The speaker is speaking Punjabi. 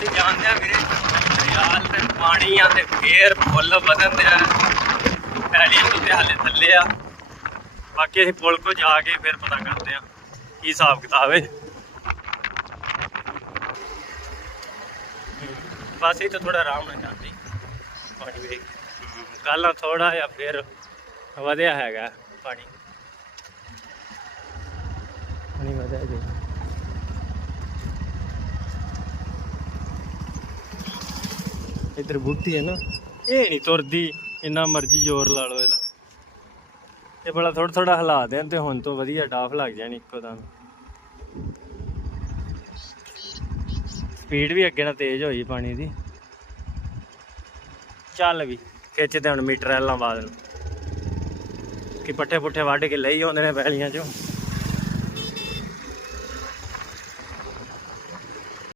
ਅਸੀਂ ਜਾਣਦੇ ਆ ਵੀਰੇ, ਦਰਿਆਲ ਤੇ ਪਾਣੀ ਆ ਤੇ ਫੇਰ ਫੁੱਲ ਵਧਣ ਆ ਪੈਲੀ ਤੋਂ ਹਾਲੇ ਥੱਲੇ ਆ। ਬਾਕੀ ਅਸੀਂ ਪੁਲ ਕੋ ਜਾ ਕੇ ਫਿਰ ਪਤਾ ਕਰਦੇ ਆ ਕੀ ਹਿਸਾਬ ਕਿਤਾਬ ਹੈ। ਬਸ ਇਹ ਤਾਂ ਥੋੜਾ ਆਰਾਮ ਨਾਲ ਜਾਂਦੀ। ਪਾਣੀ ਵੇਖ। ਕੱਲ ਥੋੜਾ ਜਿਹਾ ਫਿਰ ਵਧਿਆ ਹੈਗਾ ਪਾਣੀ। ਪਾਣੀ ਵਧਿਆ ਜੀ। ਇਧਰ ਬੂਟੀ ਹੈ ਨਾ, ਇਹ ਨਹੀਂ ਤੁਰਦੀ, ਇੰਨਾ ਮਰਜ਼ੀ ਜ਼ੋਰ ਲਾ ਲਓ ਇਹਦਾ। ਇਹ ਬੜਾ ਥੋੜਾ ਥੋੜਾ ਹਿਲਾ ਦੇਣ ਤੇ ਹੁਣ ਤੋਂ ਵਧੀਆ ਡਾਫ ਲੱਗ ਜਾਣੀ ਇੱਕੋ ਦਮ। ਸਪੀਡ ਵੀ ਅੱਗੇ ਨਾਲ ਤੇਜ਼ ਹੋਈ ਪਾਣੀ ਦੀ। ਚੱਲ ਵੀ, ਖਿੱਚ ਤੇ ਹੁਣ ਮੀਟਰ ਐਲਾਂ ਬਾਅਦ ਨੂੰ। ਕਿ ਪੱਠੇ ਪੁੱਠੇ ਵੱਢ ਕੇ ਲਈ ਆਉਂਦੇ ਨੇ ਪੈਲੀਆਂ ਚੋਂ।